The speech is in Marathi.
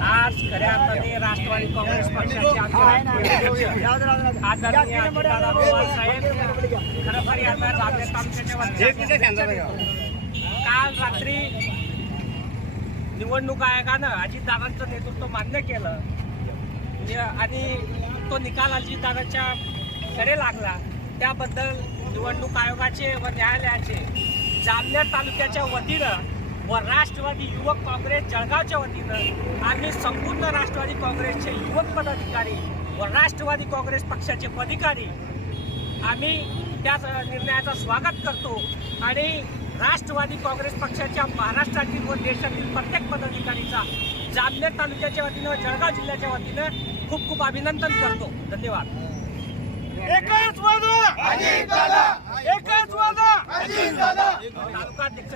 आज खऱ्या अर्थाने राष्ट्रवादी काँग्रेस पक्षाचे आदरणीय अजितदादा पवार साहेब तालुक्याच्या काल. रात्री निवडणूक आयोगानं अजितदादांचं नेतृत्व मान्य केलं. नि- आणि तो निकाल अजितदादाच्या कडे लागला. त्याबद्दल निवडणूक आयोगाचे व न्यायालयाचे जामनेर तालुक्याच्या वतीनं व राष्ट्रवादी युवक काँग्रेस जळगावच्या वतीनं आम्ही संपूर्ण राष्ट्रवादी काँग्रेसचे युवक पदाधिकारी व राष्ट्रवादी काँग्रेस पक्षाचे पदाधिकारी आम्ही त्या निर्णयाचं स्वागत करतो. आणि राष्ट्रवादी काँग्रेस पक्षाच्या महाराष्ट्रातील व देशातील प्रत्येक पदाधिकारीचा जामनेर तालुक्याच्या वतीनं व जळगाव जिल्ह्याच्या वतीनं खूप खूप अभिनंदन करतो. धन्यवाद. एकच वादा एकच वादा तालुका अध्यक्ष